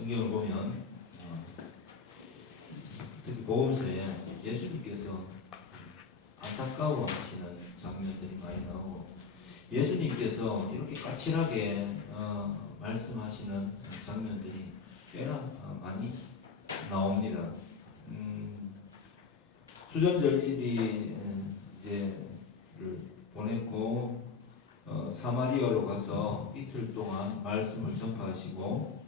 성경을 보면 특히 복음서에 예수님께서 안타까워하시는 장면들이 많이 나오고 예수님께서 이렇게 까칠하게 말씀하시는 장면들이 꽤나 많이 나옵니다. 수전절일이 이제를 보냈고 사마리아로 가서 이틀 동안 말씀을 전파하시고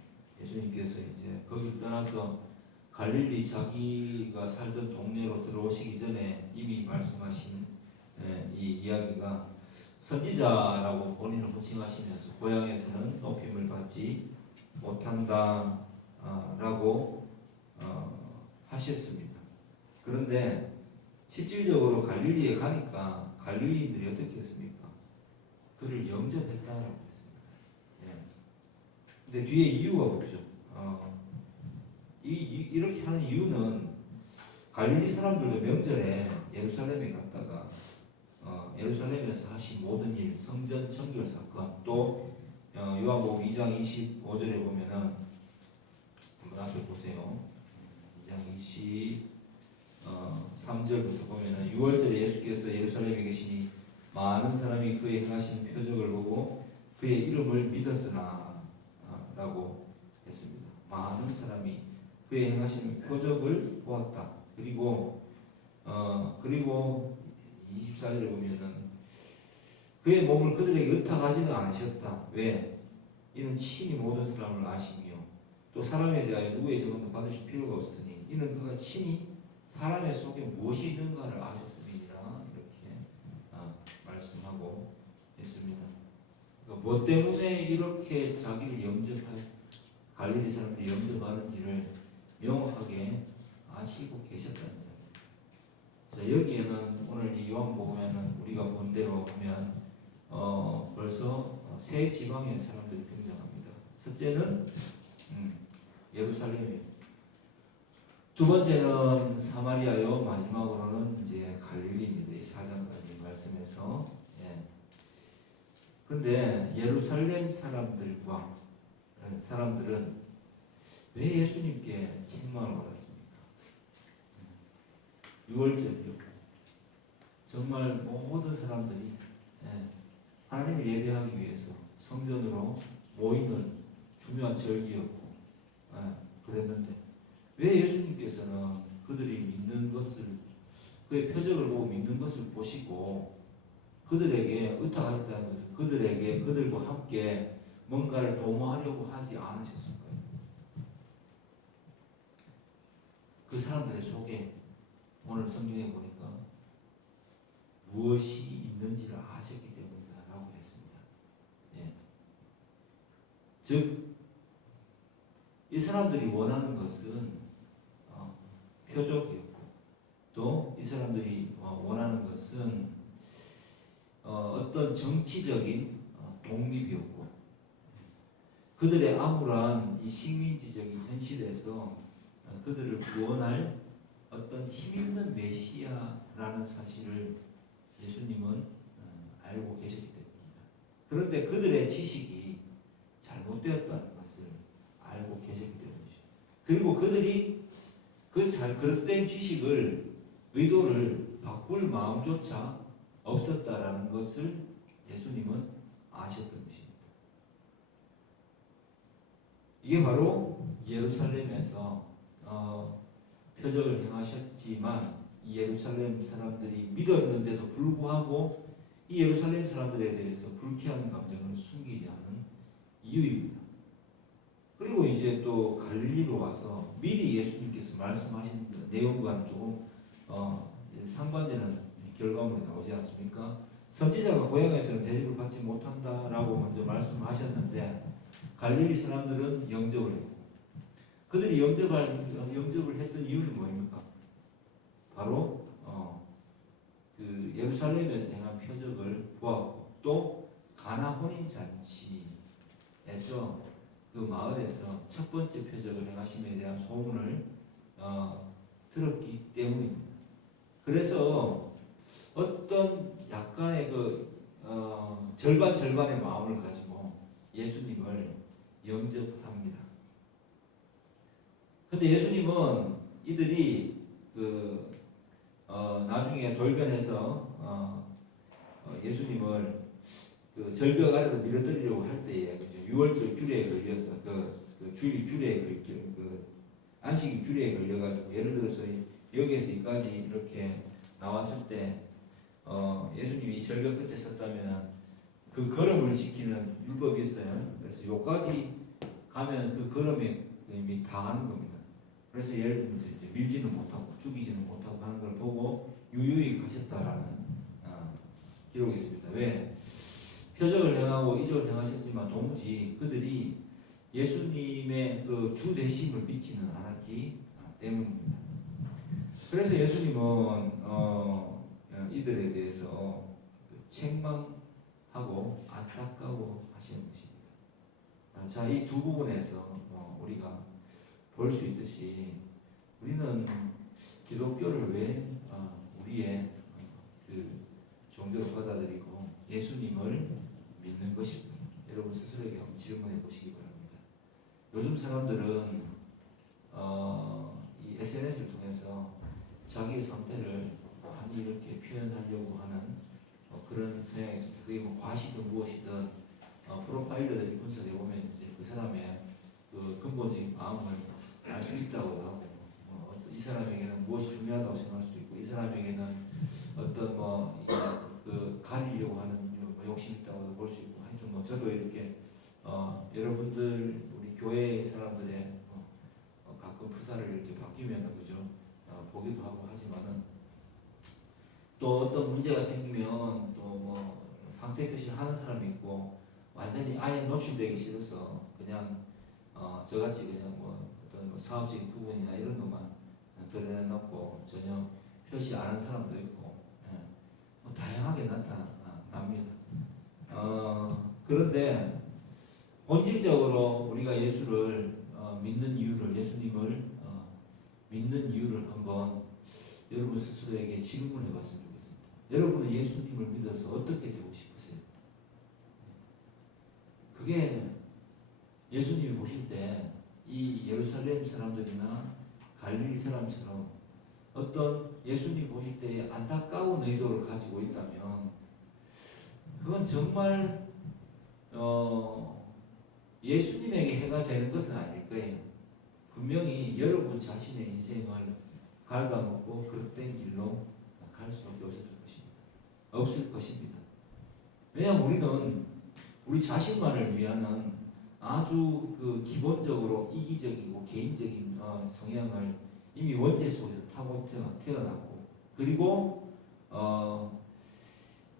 예수님께서 이제 거기 떠나서 갈릴리 자기가 살던 동네로 들어오시기 전에 이미 말씀하신 이 이야기가 선지자라고 본인을 호칭하시면서 고향에서는 높임을 받지 못한다 라고 하셨습니다. 그런데 실질적으로 갈릴리에 가니까 갈릴리인들이 어떻게 했습니까? 그를 영접했다라고 했습니다. 근데 뒤에 이유가 뭐죠? 이렇게 하는 이유는 갈릴리 사람들도 명절에 예루살렘에 갔다가 예루살렘에서 하신 모든 일, 성전 청결 사건, 또 요한복음 2장 25절에 보면은 한번 앞에 보세요. 2장 23절부터 보면은 6월절에 예수께서 예루살렘에 계시니 많은 사람이 그의 행하신 표적을 보고 그의 이름을 믿었으나 라고 했습니다. 많은 사람이 그의 행하신 표적을 보았다. 그리고 24절에 보면은 그의 몸을 그들에게 의탁하지도 않으셨다. 왜? 이는 친히 모든 사람을 아시며 또 사람에 대하여 누구의 증언도 받으실 필요가 없으니 이는 그가 친히 사람의 속에 무엇이 있는가를 아셨음이니라 이렇게 말씀하고 있습니다. 그러니까 뭐 때문에 이렇게 자기를 영접할 갈릴리 사람들이 영접하는지를 명확하게 아시고 계셨다는 거예요. 자, 여기에는 오늘 이 요한복음에는 우리가 본 대로 보면 벌써 세 지방의 사람들이 등장합니다. 첫째는 예루살렘이에요. 두 번째는 사마리아요. 마지막으로는 이제 갈릴리입니다. 이 4장까지 말씀에서. 그런데 예루살렘 사람들은 왜 예수님께 책망을 받았습니까? 6월절이요. 정말 모든 사람들이 하나님을 예배하기 위해서 성전으로 모이는 중요한 절기였고 그랬는데 왜 예수님께서는 그들이 믿는 것을 그의 표적을 보고 믿는 것을 보시고 그들에게 의탁하셨다는 것은 그들과 함께 뭔가를 도모하려고 하지 않으셨을까요? 그 사람들의 속에 오늘 성경에 보니까 무엇이 있는지를 아셨기 때문이다라고 했습니다. 즉, 이 사람들이 원하는 것은 표적이었고, 또 이 사람들이 원하는 것은 어떤 정치적인 독립이었고, 그들의 암울한 이 식민지적인 현실에서 그들을 구원할 어떤 힘있는 메시아라는 사실을 예수님은 알고 계셨기 때문입니다. 그런데 그들의 지식이 잘못되었다는 것을 알고 계셨기 때문이죠. 그리고 그들이 그 그릇된 지식을 의도를 바꿀 마음조차 없었다라는 것을 예수님은 아셨던 것입니다. 이게 바로 예루살렘에서 표적을 행하셨지만 이 예루살렘 사람들이 믿었는데도 불구하고 이 예루살렘 사람들에 대해서 불쾌한 감정을 숨기지 않은 이유입니다. 그리고 이제 또 갈릴리로 와서 미리 예수님께서 말씀하신 내용과는 조금 상반되는 결과물이 나오지 않습니까? 선지자가 고향에서는 대접을 받지 못한다라고 먼저 말씀하셨는데 갈릴리 사람들은 영접을 했고 그들이 영접을 했던 이유는 뭐입니까? 바로 그 예루살렘에서 행한 표적을 보았고 또 가나 혼인 잔치에서 그 마을에서 첫 번째 표적을 행하심에 대한 소문을 들었기 때문입니다. 그래서 어떤 약간의 절반의 마음을 가지고 예수님을 영접합니다. 근데 예수님은 이들이 나중에 돌변해서 예수님을 그 절벽 아래로 밀어드리려고 할 때에 그죠? 6월절 규례에 걸려서 주일 규례에 안식 규례에 걸려가지고 예를 들어서 여기에서 여기까지 이렇게 나왔을 때 예수님이 이 절벽 끝에 섰다면 그 걸음을 지키는 율법이 있어요. 그래서 여기까지 가면 그 걸음에 이미 다 하는 겁니다. 그래서 예를 들면 이제 밀지는 못하고 죽이지는 못하고 하는 걸 보고 유유히 가셨다라는 기록이 있습니다. 왜? 표적을 행하고 이적을 행하셨지만 도무지 그들이 예수님의 그 주 되심을 믿지는 않았기 때문입니다. 그래서 예수님은 이들에 대해서 책망하고 안타까워 하시는 것입니다. 자, 이 두 부분에서 우리가 볼 수 있듯이 우리는 기독교를 왜 우리의 그 종교로 받아들이고 예수님을 믿는 것일까? 여러분 스스로에게 한번 질문해 보시기 바랍니다. 요즘 사람들은 이 SNS를 통해서 자기의 상태를 많이 이렇게 표현하려고 하는 그런 성향이 있습니다. 그게 뭐 과시든 무엇이든 프로파일러들이 분석해 보면 이제 그 사람의 그 근본적인 마음을 알 수 있다고 하고 이 사람에게는 무엇이 중요하다고 생각할 수도 있고 이 사람에게는 어떤 가리려고 하는 욕심이 있다고 볼 수 있고 하여튼 저도 이렇게 여러분들 우리 교회 사람들의 가끔 프사를 이렇게 바뀌면 그죠 보기도 하고 하지만은 또 어떤 문제가 생기면 또 상태 표시를 하는 사람이 있고 완전히 아예 노출되기 싫어서 그냥 저같이 그냥 어떤 사업적인 부분이나 이런 것만 드러내놓고 전혀 표시 안 하는 사람도 있고 다양하게 나타납니다. 그런데 본질적으로 우리가 예수를 믿는 이유를 예수님을 믿는 이유를 한번 여러분 스스로에게 질문해 봤으면 좋겠습니다. 여러분은 예수님을 믿어서 어떻게 되고 싶으세요? 그게 예수님이 보실 때 이 예루살렘 사람들이나 갈릴리 사람처럼 어떤 예수님 보실 때 안타까운 의도를 가지고 있다면 그건 정말 예수님에게 해가 되는 것은 아닐 거예요. 분명히 여러분 자신의 인생을 갉아먹고 그릇된 길로 갈 수밖에 없을 것입니다. 왜냐하면 우리는 우리 자신만을 위하는 아주 그 기본적으로 이기적이고 개인적인 성향을 이미 원죄 속에서 타고 태어났고 그리고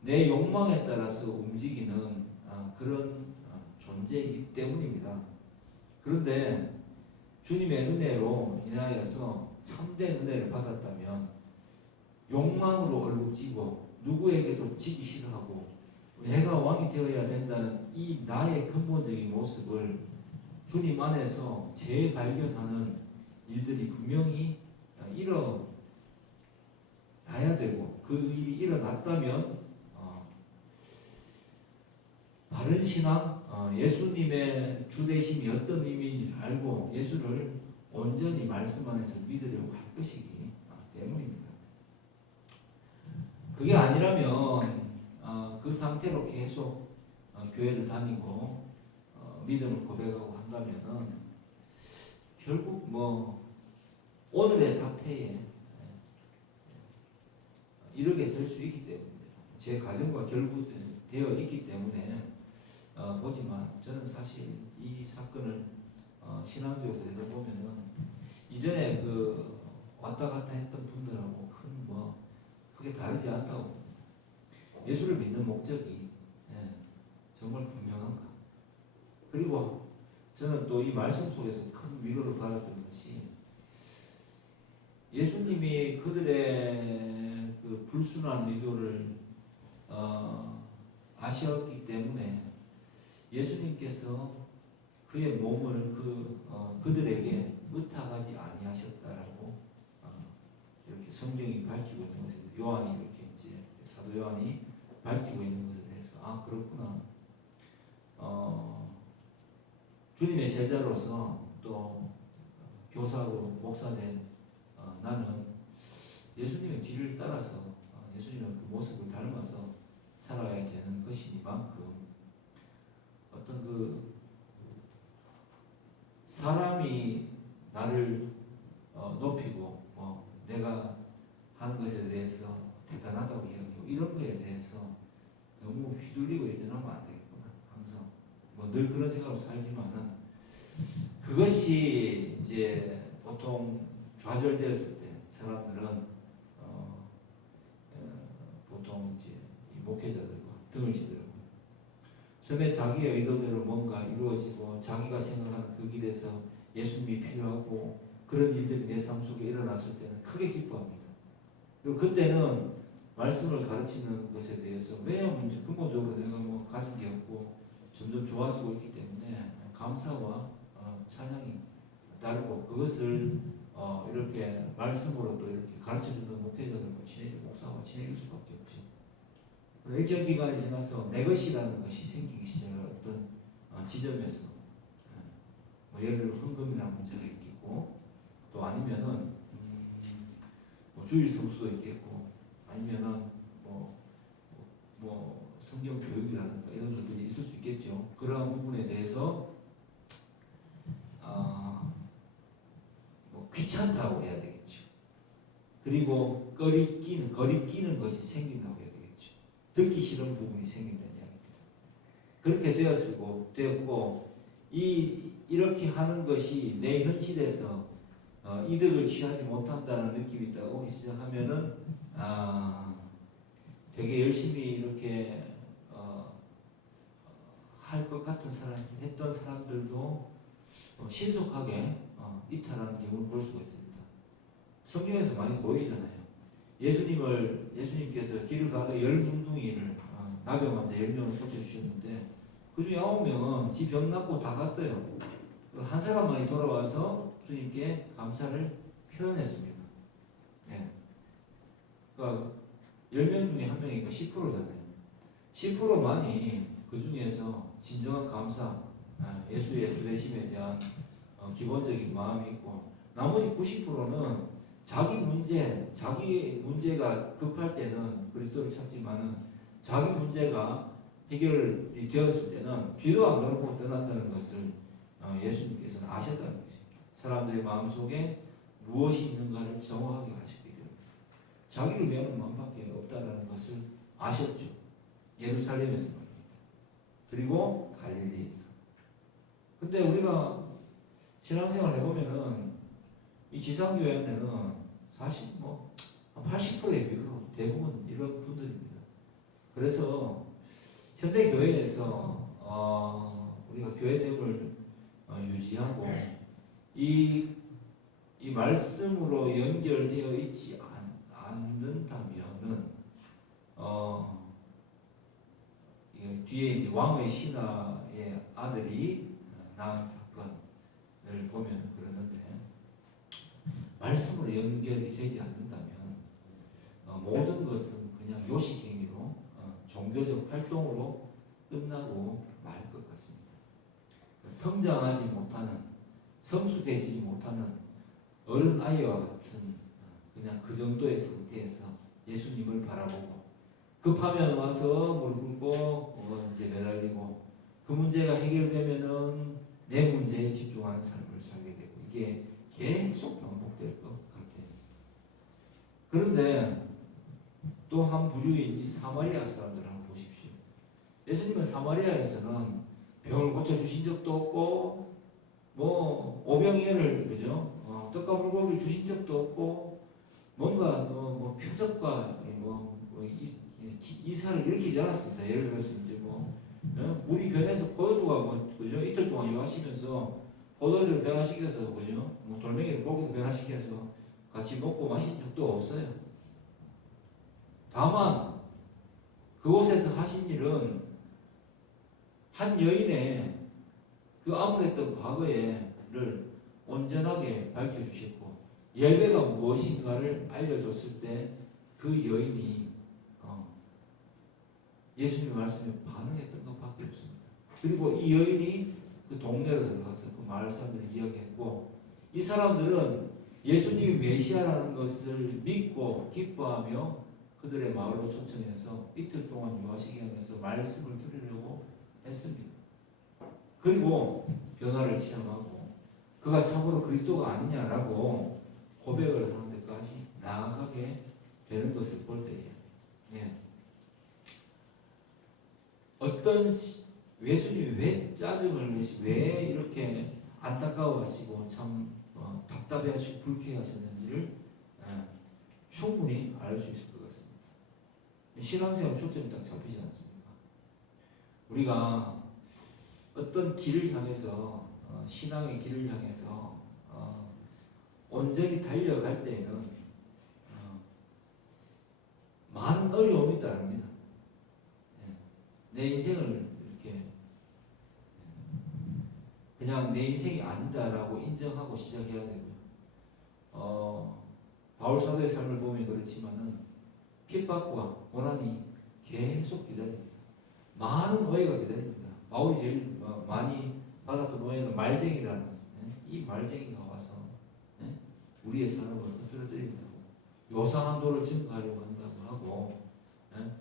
내 욕망에 따라서 움직이는 그런 존재이기 때문입니다. 그런데 주님의 은혜로 인하여서 참된 은혜를 받았다면 욕망으로 얼룩지고 누구에게도 지기 싫어하고 내가 왕이 되어야 된다는 이 나의 근본적인 모습을 주님 안에서 재발견하는 일들이 분명히 일어나야 되고 그 일이 일어났다면 바른 신앙, 예수님의 주되심이 어떤 의미인지 알고 예수를 온전히 말씀 안에서 믿으려고 할 것이기 때문입니다. 그게 아니라면 그 상태로 계속 교회를 다니고 믿음을 고백하고 한다면은 결국 오늘의 사태에 이르게 될 수 있기 때문입니다. 제 가정과 결부되어 있기 때문에 보지만 저는 사실 이 사건을 신앙적으로 들어보면은 이전에 왔다 갔다 했던 분들하고 크게 다르지 않다고. 예수를 믿는 목적이 정말 분명한가. 그리고 저는 또 이 말씀 속에서 큰 위로를 받았던 것이 예수님이 그들의 그 불순한 의도를 아셨기 때문에 예수님께서 그의 몸을 그들에게 의탁하지 아니하셨다라고 이렇게 성경이 밝히고 있는 것입니다. 요한이 이렇게 이제 사도 요한이 밝히고 있는 것에 대해서 그렇구나. 주님의 제자로서 또 교사고 목사된 나는 예수님의 뒤를 따라서 예수님의 그 모습을 닮아서 살아야 되는 것이니만큼 어떤 그 사람이 나를 높이고 내가 하는 것에 대해서 대단하다고 이야기하고 이런 거에 대해서 너무 휘둘리고 예전하면 안 되겠구나. 항상 늘 그런 생각으로 살지만은 그것이 이제 보통 좌절되었을 때 사람들은 보통 이제 이 목회자들과 등을 지더라고요. 처음에 자기의 의도대로 뭔가 이루어지고 자기가 생각하는 그 길에서 예수님이 필요하고 그런 일들이 내 삶 속에 일어났을 때는 크게 기뻐합니다. 그리고 그때는 말씀을 가르치는 것에 대해서 왜냐하면 근본적으로 내가 뭐 가진 게 없고 점점 좋아지고 있기 때문에 감사와 찬양이 따르고 그것을 이렇게 말씀으로 또 이렇게 가르쳐주는 목회자들과 친해지고 목사와 친해질 수밖에 없지. 일정 기간이 지나서 내 것이라는 것이 생기기 시작한 어떤 지점에서 예를 들어 헌금이라는 문제가 있겠고 또 아니면은 주일 성수도 있겠고 아니면은 뭐 성경 교육이라든가 이런 것들이 있을 수 있겠죠. 그러한 부분에 대해서 귀찮다고 해야 되겠죠. 그리고 거리끼는 것이 생긴다고 해야 되겠죠. 듣기 싫은 부분이 생긴다는 이야기입니다. 그렇게 되었고 이렇게 하는 것이 내 현실에서 이득을 취하지 못한다는 느낌이 있다 오기 시작하면은 되게 열심히 이렇게 할 것 같은 했던 사람들도 신속하게 이탈하는 경우를 볼 수가 있습니다. 성경에서 많이 보이잖아요. 예수님께서 길을 가다 10둥둥이를 나병 환자 10명을 고쳐주셨는데 그 중에 9명은 지 병 낫고 다 갔어요. 한 사람만이 돌아와서 주님께 감사를 표현했습니다. 네. 그러니까 10명 중에 1명이니까 10%잖아요. 10%만이 그 중에서 진정한 감사, 예수의 주 되심에 대한 기본적인 마음이 있고 나머지 90%는 자기 문제가 급할 때는 그리스도를 찾지만은 자기 문제가 해결이 되었을 때는 뒤도 안 돌아보고 떠난다는 것을 예수님께서는 아셨다는 것입니다. 사람들의 마음속에 무엇이 있는가를 정확하게 아셨기 때문에 자기를 위하는 마음밖에 없다는 것을 아셨죠. 예루살렘에서 말입니다. 그리고 갈릴리에서. 근데 우리가 신앙생활 해보면은 이 지상교회는 사실 80%의 비율로 대부분 이런 분들입니다. 그래서 현대 교회에서 우리가 교회됨을 유지하고 이 말씀으로 연결되어 있지 않는다면은 뒤에 이제 왕의 신하의 아들이 낳은 사건을 보면 그러는데 말씀으로 연결이 되지 않는다면 모든 것은 그냥 요식행위로 종교적 활동으로 끝나고 말 것 같습니다. 성장하지 못하는 성숙해지지 못하는 어른 아이와 같은 그냥 그 정도의 상태에서 예수님을 바라보고 급하면 와서 무릎 꿇고 이제 매달리고 그 문제가 해결되면은 내 문제에 집중하는 삶을 살게 되고 이게 계속 반복될 것 같아요. 그런데 또 한 부류인 이 사마리아 사람들 한번 보십시오. 예수님은 사마리아에서는 병을 고쳐주신 적도 없고 오병이어를 그죠? 떡과 물고기를 주신 적도 없고 뭔가 표적과 이사를 일으키지 않았습니다. 예를 들어서 이제 물이 변해서 포도주가 그죠? 이틀 동안 유하시면서 포도주를 변화시켜서 그죠? 돌멩이를 고기도 변화시켜서 같이 먹고 마신 적도 없어요. 다만 그곳에서 하신 일은 한 여인의 그 암울했던 과거를 온전하게 밝혀주셨고 예배가 무엇인가를 알려줬을 때 그 여인이 예수님의 말씀에 반응했던 것밖에 없습니다. 그리고 이 여인이 그 동네로 들어가서 그 마을 사람들이 이야기했고 이 사람들은 예수님이 메시아라는 것을 믿고 기뻐하며 그들의 마을로 초청해서 이틀 동안 유하시게 하면서 말씀을 들으려고 했습니다. 그리고 변화를 체험하고 그가 참으로 그리스도가 아니냐라고 고백을 하는 데까지 나아가게 되는 것을 볼 때에 어떤 예수님이 왜 짜증을 내시고 왜 이렇게 안타까워하시고 참 답답해하시고 불쾌하셨는지를 충분히 알 수 있을 것 같습니다. 신앙생활 초점이 딱 잡히지 않습니까? 우리가 어떤 길을 향해서 신앙의 길을 향해서 온전히 달려갈 때에는 많은 어려움이 따릅니다. 내 인생을 이렇게 그냥 내 인생이 아니다라고 인정하고 시작해야 되고요. 바울 사도의 삶을 보면 그렇지만은 핍박과 고난이 계속 기다립니다. 많은 오해가 기다립니다. 바울이 제일 많이 받았던 오해는 말쟁이라는 이 말쟁이가 와서 우리의 삶을 흐트러뜨린다고 요상한 도를 증거하려고 한다고 하고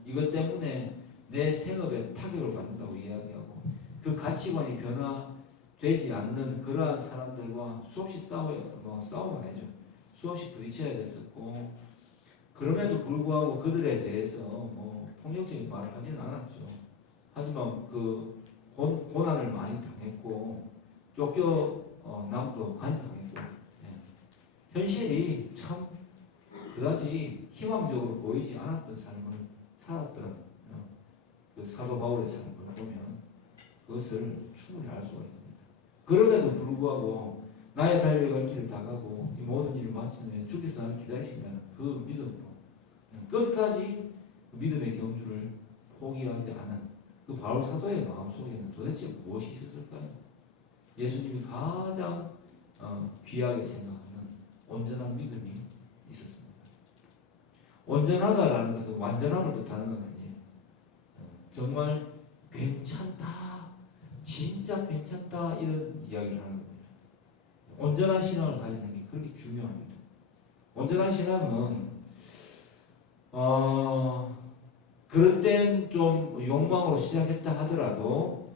이것 때문에 내 생업에 타격을 받는다고 이야기하고 그 가치관이 변화되지 않는 그러한 사람들과 수없이 싸우면 아니죠. 수없이 부딪혀야 됐었고 그럼에도 불구하고 그들에 대해서 폭력적인 말을 하지는 않았죠. 하지만 그 고난을 많이 당했고 쫓겨 남도 많이 당했고 현실이 참 그다지 희망적으로 보이지 않았던 삶을 살았던 그 사도 바울의 삶을 보면 그것을 충분히 알 수가 있습니다. 그럼에도 불구하고 나의 달려갈 길을 다 가고 이 모든 일을 마친 후에 주께서 나를 기다리시면 그 믿음으로 끝까지 그 믿음의 경주를 포기하지 않은 그 바울 사도의 마음속에는 도대체 무엇이 있었을까요? 예수님이 가장 귀하게 생각하는 온전한 믿음이 있었습니다. 온전하다라는 것은 완전함을 뜻하는 건 아니에요. 정말 괜찮다, 진짜 괜찮다 이런 이야기를 하는 겁니다. 온전한 신앙을 가지는 게 그렇게 중요합니다. 온전한 신앙은 그럴 땐 좀 욕망으로 시작했다 하더라도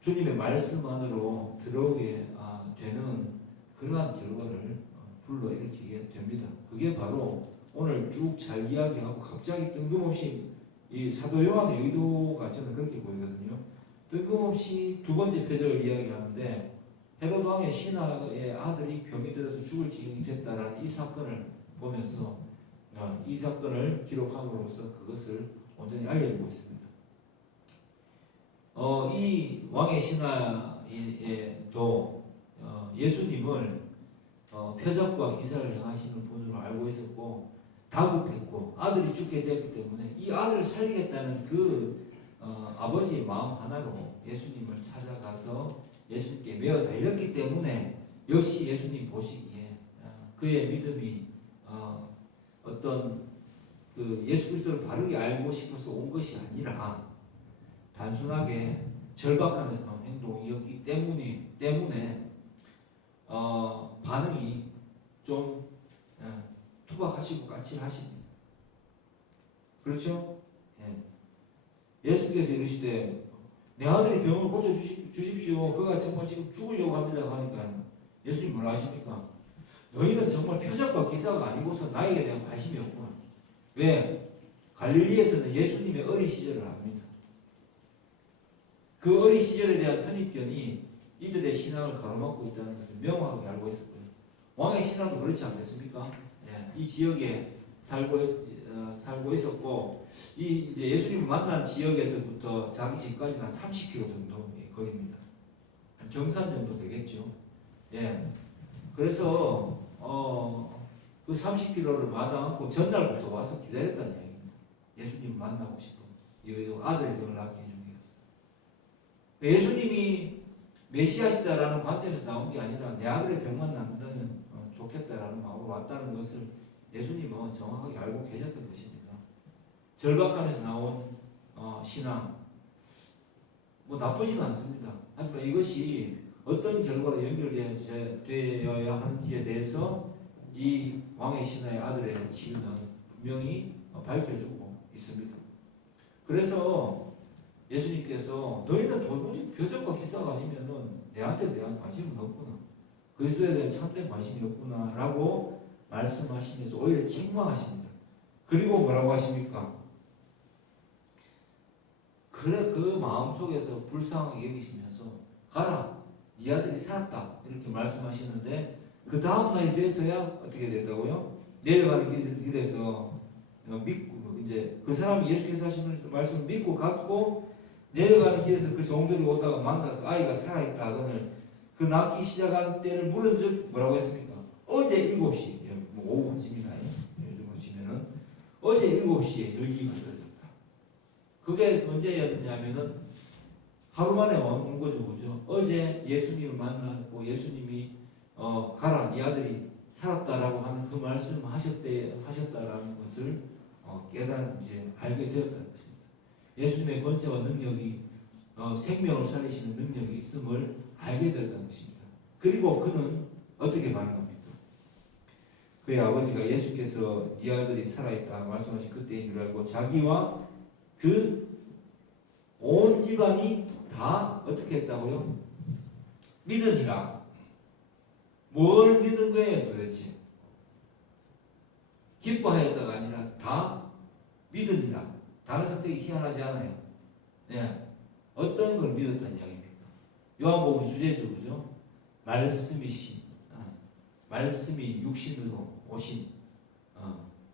주님의 말씀 안으로 들어오게 되는 그러한 결과를 불러일으키게 됩니다. 그게 바로 오늘 쭉 잘 이야기하고 갑자기 뜬금없이 이 사도 요한의 의도가 저는 그렇게 보이거든요. 뜬금없이 두 번째 표적을 이야기하는데 헤롯 왕의 신하의 아들이 병이 들어서 죽을 지경이 됐다라는 이 사건을 보면서 이 사건을 기록함으로써 그것을 온전히 알려주고 있습니다. 이 왕의 신하에도 예수님을 표적과 기사를 행하시는 분으로 알고 있었고 다급했고 아들이 죽게 되었기 때문에 이 아들을 살리겠다는 그 아버지의 마음 하나로 예수님을 찾아가서 예수님께 매어 달렸기 때문에 역시 예수님 보시기에 그의 믿음이 어떤 그 예수 그리스도를 바르게 알고 싶어서 온 것이 아니라 단순하게 절박하면서 나온 행동이었기 때문에 반응이 좀 투박하시고 까칠하십니다. 그렇죠? 예수께서 이르시되 내 아들이 병을 고쳐 주십시오. 그가 정말 지금 죽으려고 합니다 하니까 예수님 뭐라 하십니까? 너희는 정말 표적과 기사가 아니고서 나에게 대한 관심이 없구나. 왜? 갈릴리에서는 예수님의 어린 시절을 압니다. 그 어린 시절에 대한 선입견이 이들의 신앙을 가로막고 있다는 것을 명확하게 알고 있었고요. 왕의 신앙도 그렇지 않겠습니까? 이 지역에 살고 있었고 이제 예수님을 만난 지역에서부터 자기 집까지는 한 30km 정도의 거리입니다. 경산 정도 되겠죠. 그래서 그 30km를 마다 않고 전날부터 와서 기다렸다는 얘기입니다. 예수님을 만나고 싶은 이외에도 아들의 병을 낫게 해주기 위해서. 예수님이 메시아시다라는 관점에서 나온 게 아니라 내 아들의 병만 낫는다면 좋겠다라는 마음으로 왔다는 것을 예수님은 정확하게 알고 계셨던 것입니다. 절박함에서 나온 신앙 나쁘지는 않습니다. 하지만 이것이 어떤 결과로 연결되어야 하는지에 대해서 이 왕의 신하의 아들의 지위는 분명히 밝혀주고 있습니다. 그래서 예수님께서 너희는 도무지 표적과 기사가 아니면은 내한테 대한 관심은 없구나. 그리스도에 대한 참된 관심이 없구나 라고 말씀하시면서 오히려 책망하십니다. 그리고 뭐라고 하십니까? 그래 그 마음속에서 불쌍하게 여기시면서 가라 네 아들이 살았다 이렇게 말씀하시는데 그 다음 날이 돼서야 어떻게 된다고요? 내려가는 길에서 믿고 이제 그 사람이 예수께서 하시는 말씀을 믿고 갔고 내려가는 길에서 그 종들이 오다가 만나서 아이가 살아있다 하거늘 그 낳기 시작한 때를 물은즉 뭐라고 했습니까? 어제 7시 뭐 오후쯤이나 요즘 보시면은 어제 7시에 열기가 떨어졌다. 그게 언제였냐면은 하루 만에 온 거죠, 그죠? 어제 예수님을 만나고 예수님이 가라, 네 아들이 살았다라고 하는 그 말씀을 하셨다라는 것을 이제 알게 되었다는 것입니다. 예수님의 권세와 능력이 생명을 살리시는 능력이 있음을 알게 되었다는 것입니다. 그리고 그는 어떻게 반응합니까? 그의 아버지가 예수께서 네 아들이 살아있다 말씀하신 그때인 줄 알고 자기와 그 온 집안이 다 어떻게 했다고요? 믿으니라. 뭘 믿은 거예요 도대체? 기뻐하였다가 아니라 다 믿으니라. 다른 선택이 희한하지 않아요. 네. 어떤 걸 믿었다는 이야기입니까? 요한복음 주제죠, 그죠? 말씀이신, 말씀이 육신으로 오신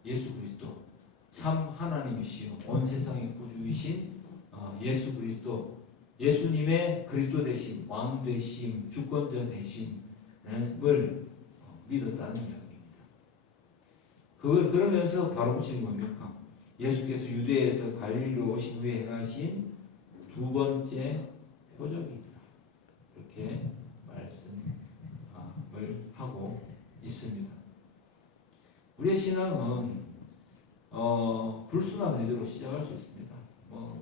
예수 그리스도, 참 하나님이시요 온 세상의 구주이신 예수 그리스도, 예수님의 그리스도 되심, 왕 되심, 주권자 되심을 믿었다는 이야기입니다. 그걸 그러면서 바로 붙이는 겁니까? 예수께서 유대에서 갈릴리로 오신 후에 행하신 두 번째 표적입니다. 이렇게 말씀을 하고 있습니다. 우리의 신앙은 불순한 의도로 시작할 수 있습니다.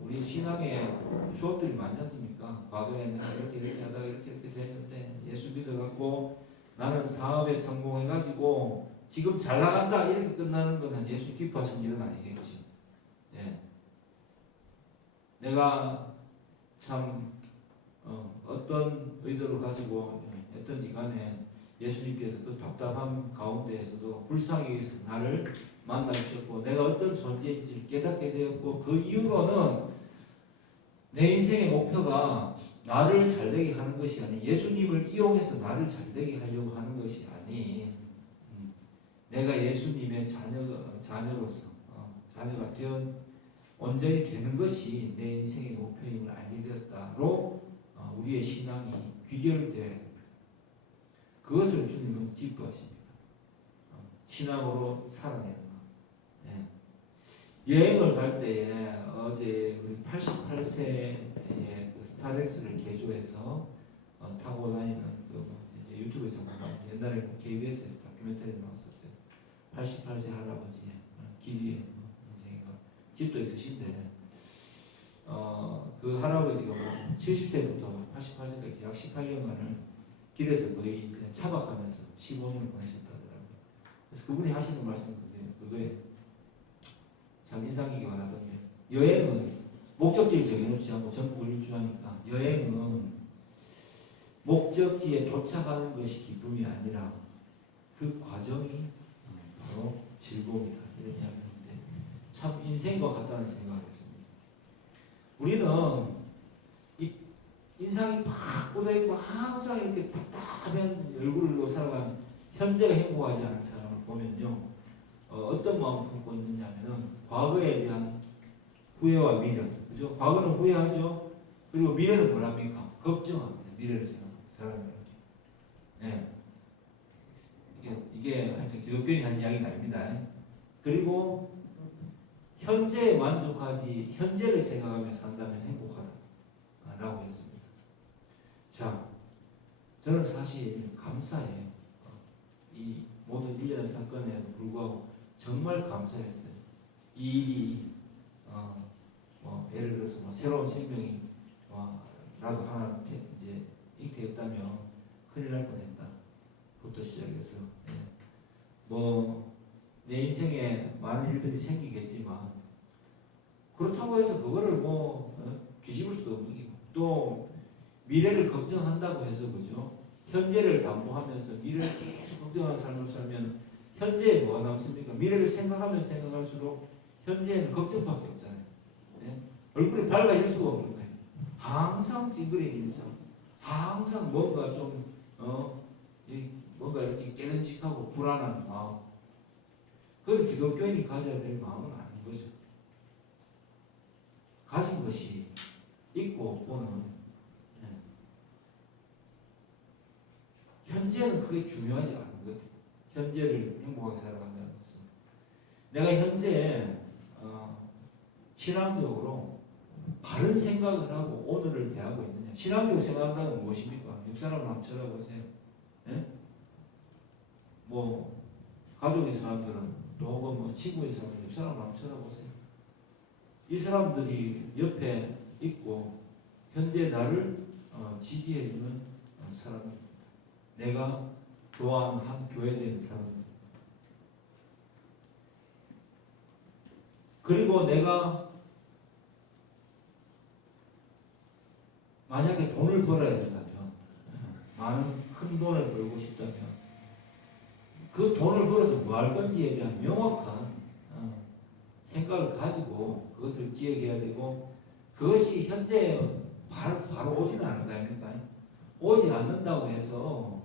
우리 신앙에 추억들이 많지 않습니까? 과거에 내가 이렇게 하다가 이렇게 됐는데 예수 믿어갖고 나는 사업에 성공해가지고 지금 잘 나간다 이렇게 끝나는 것은 예수 기뻐하신 일은 아니겠지. 예. 내가 참 어떤 의도를 가지고 했던지 간에 예수님께서 그 답답한 가운데에서도 불쌍히 나를 만나주셨고 내가 어떤 존재인지 깨닫게 되었고 그 이후로는 내 인생의 목표가 나를 잘되게 하는 것이 아닌 예수님을 이용해서 나를 잘되게 하려고 하는 것이 아닌 내가 예수님의 자녀로서 자녀가 되어 온전히 되는 것이 내 인생의 목표임을 알게 되었다로 우리의 신앙이 귀결되어야 됩니다. 그것을 주님은 기뻐하십니다. 신앙으로 살아내는 것. 네. 여행을 갈 때에 어제 우리 88세의 그 스타렉스를 개조해서 타고 다니는 이제 유튜브에서 보면 옛날에 KBS에서 다큐멘터리 나왔었어요. 88세 할아버지의 길이의 인생과 집도 있으신데 그 할아버지가 70세부터 88세까지 약 18년간을 길에서 거의 이제 차박하면서 15년을 보내셨다더라고요. 그래서 그분이 하시는 말씀이 그거에 참 인상 깊게 와닿던데 여행은 목적지를 정해놓지 않고 전국을 일주하니까 여행은 목적지에 도착하는 것이 기쁨이 아니라 그 과정이 바로 즐거움이다 이런 이야기인데 참 인생과 같다는 생각을 했습니다. 우리는 인상이 팍 꽂아있고 항상 이렇게 답답한 얼굴로 살아가는 현재가 행복하지 않은 사람을 보면요 어떤 마음을 품고 있느냐면은 과거에 대한 후회와 미련, 그죠? 과거는 후회하죠. 그리고 미래는 뭐랍니까? 걱정합니다. 미래를 생각하는 사람들에게. 네. 이게 하여튼 기독교인이 한 이야기가 아닙니다. 그리고 현재에 만족하지 현재를 생각하며 산다면 행복하다라고 했습니다. 자, 저는 사실 감사해요. 이 모든 일련의 사건에도 불구하고 정말 감사했어요. 이 일이 예를 들어서 새로운 생명이 라도 하나 이제 잉태했다면 큰일 날 뻔했다. 부터 시작해서 뭐 내 인생에 많은 일들이 생기겠지만 그렇다고 해서 그거를 뭐 뒤집을 수도 없는 거고 또 미래를 걱정한다고 해서 그죠? 현재를 담보하면서 미래를 계속 걱정하는 삶을 살면 현재에 뭐가 남습니까? 미래를 생각하면 생각할수록 현재에는 걱정밖에 없잖아요. 얼굴이 밝아질 수가 없는 거예요. 항상 찡그리는 삶, 항상 뭔가 좀 뭔가 이렇게 깨름직하고 불안한 마음. 그건 기독교인이 가져야 될 마음은 아닌 거죠. 가진 것이 있고 없고는 현재는 크게 중요하지 않은 것 같아요. 현재를 행복하게 살아간다는 것은 내가 현재 신앙적으로 바른 생각을 하고 오늘을 대하고 있느냐. 신앙적으로 생각한다는 건 무엇입니까? 옆 사람을 한번 쳐다보세요. 뭐 가족의 사람들은 또 혹은 뭐 친구의 사람들 옆 사람을 한번 쳐다보세요. 이 사람들이 옆에 있고 현재 나를 지지해주는 사람입니다. 내가 좋아하는 한 교회에 사람입니다. 그리고 내가 만약에 돈을 벌어야 된다면 많은 큰 돈을 벌고 싶다면 그 돈을 벌어서 뭐 할 건지에 대한 명확한 생각을 가지고 그것을 기획해야 되고 그것이 현재 바로 오지는 않을 거 아닙니까? 오지 않는다고 해서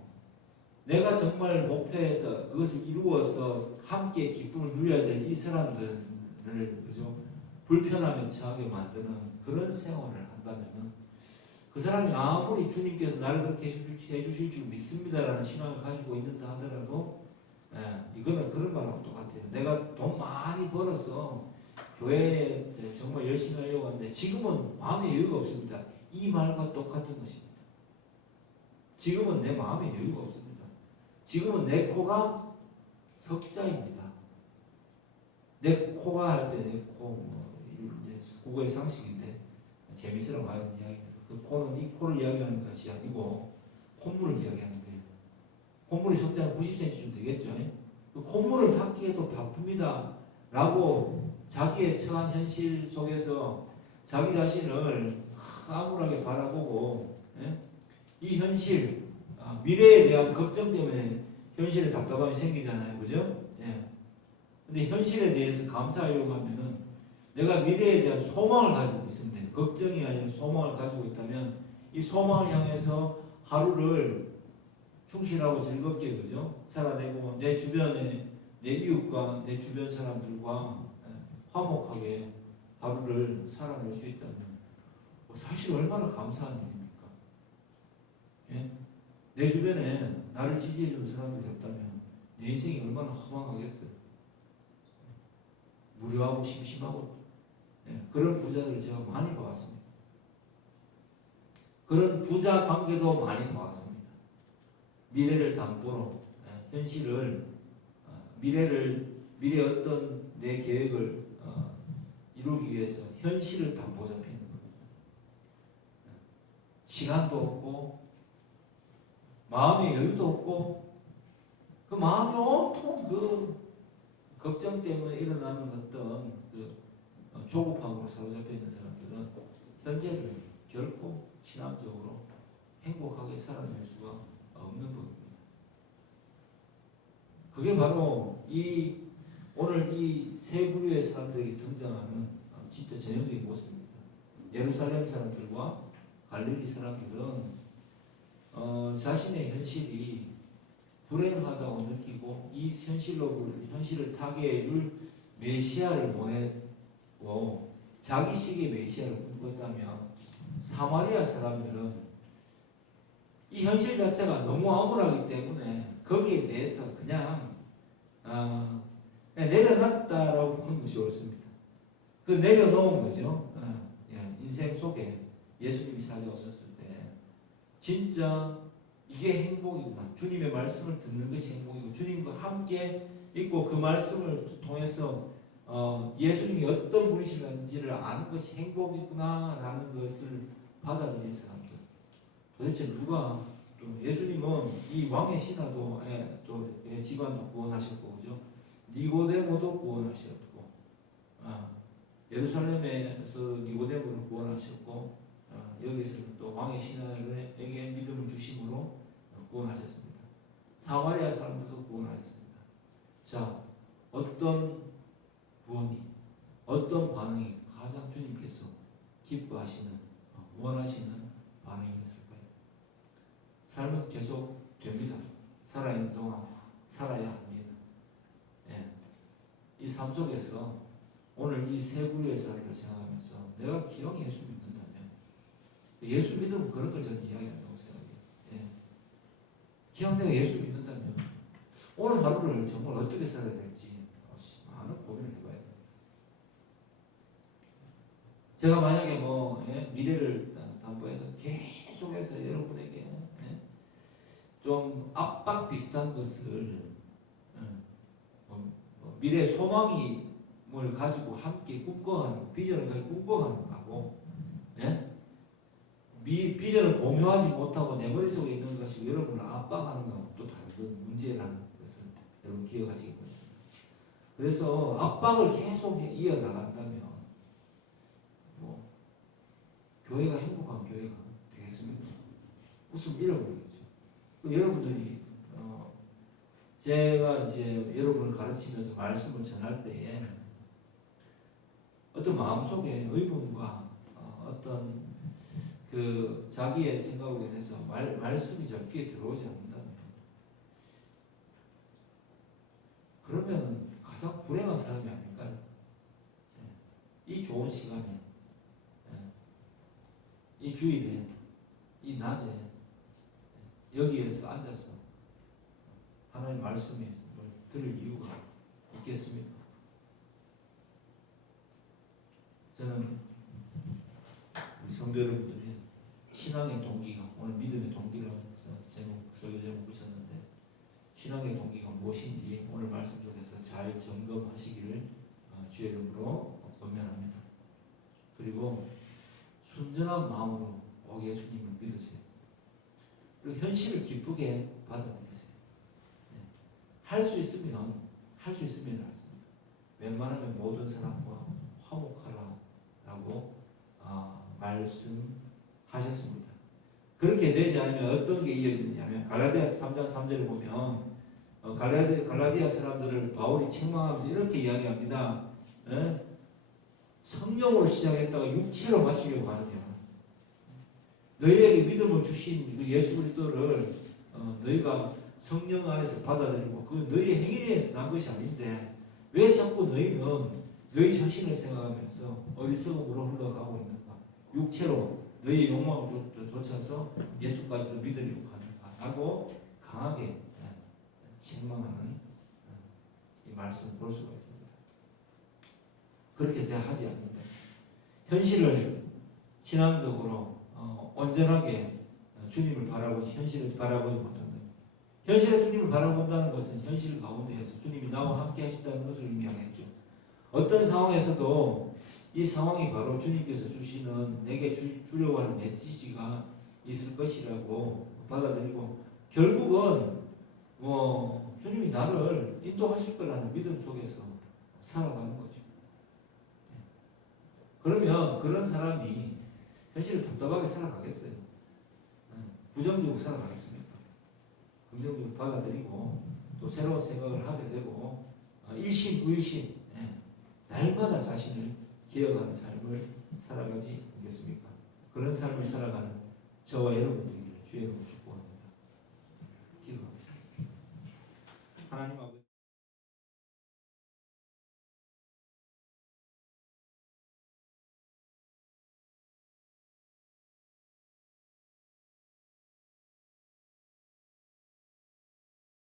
내가 정말 목표해서 그것을 이루어서 함께 기쁨을 누려야 될 이 사람들을 그죠? 불편함에 처하게 만드는 그런 생활을 한다면 그 사람이 아무리 주님께서 나를 그렇게 해주실 줄 믿습니다라는 신앙을 가지고 있는다 하더라도 이거는 그런 말하고 똑같아요. 내가 돈 많이 벌어서 교회에 정말 열심히 하려고 하는데 지금은 마음의 여유가 없습니다. 이 말과 똑같은 것입니다. 지금은 내 마음의 여유가 없습니다. 지금은 내 코가 석자입니다. 내 코가 할 때 내 코, 이제 국어의 상식인데 재미스러운 이야기입니다. 그 코는 이 코를 이야기하는 것이 아니고 콧물을 이야기하는 거예요. 콧물이 석자는 90cm쯤 되겠죠. 그 콧물을 닦기에도 바쁩니다. 라고 자기의 처한 현실 속에서 자기 자신을 암울하게 바라보고 이 현실, 미래에 대한 걱정 때문에 현실에 답답함이 생기잖아요. 그죠? 근데 현실에 대해서 감사하려고 하면은 내가 미래에 대한 소망을 가지고 있으면 돼요. 걱정이 아니라 소망을 가지고 있다면 이 소망을 향해서 하루를 충실하고 즐겁게 그죠? 살아내고 내 주변에 내 이웃과 내 주변 사람들과 화목하게 하루를 살아낼 수 있다면 사실 얼마나 감사한 일입니까? 내 주변에 나를 지지해주는 사람들이 없다면 내 인생이 얼마나 허망하겠어요. 무료하고 심심하고 그런 부자들을 제가 많이 봐왔습니다. 그런 부자 관계도 많이 봐왔습니다. 미래를 담보로 현실을 미래 어떤 내 계획을 이루기 위해서 현실을 담보 잡히는 겁니다. 시간도 없고 마음의 여유도 없고 그 마음이 온통 그 걱정 때문에 일어나는 어떤 그 조급함으로 사로잡혀 있는 사람들은 현재를 결코 신앙적으로 행복하게 살아낼 수가 없는 겁니다. 그게 바로 오늘 이 세 부류의 사람들이 등장하는 진짜 전형적인 모습입니다. 예루살렘 사람들과 갈릴리 사람들은 자신의 현실이 불행하다고 느끼고 이 현실을 타개해줄 메시아를 보내고 자기식의 메시아를 꿈꿨다면 사마리아 사람들은 이 현실 자체가 너무 암울하기 때문에 거기에 대해서 그냥 내려놨다라고 보는 것이 옳습니다. 그 내려놓은 거죠. 인생 속에 예수님이 찾아오셨을 때 진짜 이게 행복이구나. 주님의 말씀을 듣는 것이 행복이고 주님과 함께 있고 그 말씀을 통해서 예수님이 어떤 분이신지를 아는 것이 행복이구나 라는 것을 받아들인 사람들. 도대체 누가 또 예수님은 이 왕의 신하도 또 집안도 구원하셨고 그죠? 니고데모도 구원하셨고 예루살렘에서 니고데모를 구원하셨고 여기에서는 또 왕의 신하에게 믿음을 주심으로 구원하셨습니다. 사마리아 사람들도 구원하셨습니다. 자, 어떤 구원이 어떤 반응이 가장 주님께서 기뻐하시는 원하시는 반응이었을까요? 삶은 계속 됩니다. 살아있는 동안 살아야 합니다. 예. 이 삶 속에서 오늘 이 세 부류의 사람들을 생각하면서 내가 기왕 예수 믿는다면 예수 믿으면 그런 걸 저는 이야기한다고 생각해요. 예. 기왕 내가 예수 믿는다면 오늘 하루를 정말 어떻게 살아야 될지 많은 고민을 해봐야 돼요. 제가 만약에 미래를 담보해서 계속해서 여러분에게 좀 압박 비슷한 것을 미래 소망을 가지고 함께 꿈꿔가는 비전을 가지고 꿈꿔가는 거하고 비전을 공유하지 못하고 내 머릿속에 있는 것이 여러분을 압박하는 것하고 또 다른 문제라는 것을 여러분 기억하시기 바랍니다. 그래서 압박을 계속 이어나간다면 교회가 행복한 교회가 되겠습니까? 웃음 잃어버리겠죠. 여러분들이 제가 이제 여러분을 가르치면서 말씀을 전할 때에 어떤 마음속에 의문과 어떤 그 자기의 생각으로 인해서 말씀이 잘 귀에 들어오지 않는다면 그러면 가장 불행한 사람이 아닐까요? 이 좋은 시간에 이 주일에 이 낮에 여기에서 앉아서 하나님의 말씀을 들을 이유가 있겠습니까? 저는 우리 성도 여러분들이 신앙의 동기가 오늘 믿음의 동기라고 해서 설교 제목 붙였는데 신앙의 동기가 무엇인지 오늘 말씀 속에서 잘 점검하시기를 주의 이름으로 권면합니다. 그리고 순전한 마음으로 꼭 예수님을 믿으세요. 그리고 현실을 기쁘게 받아들이세요. 할 수 있으면 하십니다. 웬만하면 모든 사람과 화목하라라고 말씀하셨습니다. 그렇게 되지 않으면 어떤 게 이어지느냐면 갈라디아서 3장 3절에 보면 갈라디아 사람들을 바울이 책망하면서 이렇게 이야기합니다. 성령으로 시작했다가 육체로 마치려고 하느냐. 너희에게 믿음을 주신 예수 그리스도를 너희가 성령 안에서 받아들이고 그 너희의 행위에서 난 것이 아닌데 왜 자꾸 너희는 너희 자신을 생각하면서 어리석음으로 흘러가고 있는가? 육체로 너희의 욕망을 쫓아서 예수까지도 믿으려고 하는가? 라고 강하게 책망하는 이 말씀을 볼 수가 있습니다. 그렇게 대하지 않는다. 현실을 신앙적으로 온전하게 주님을 바라보지 현실에서 바라보지 못한다. 현실에 주님을 바라본다는 것은 현실 가운데에서 주님이 나와 함께 하신다는 것을 의미하겠죠. 어떤 상황에서도 이 상황이 바로 주님께서 주시는 내게 주려고 하는 메시지가 있을 것이라고 받아들이고 결국은 주님이 나를 인도하실 거라는 믿음 속에서 살아가는 거죠. 그러면 그런 사람이 현실을 답답하게 살아가겠어요? 부정적으로 살아가겠습니까? 긍정적으로 받아들이고 또 새로운 생각을 하게 되고 일심부일심 날마다 자신을 기억하는 삶을 살아가지 않겠습니까? 그런 삶을 살아가는 저와 여러분들에게 주의 이름으로 축복합니다. 기도합시다. 하나님 아버지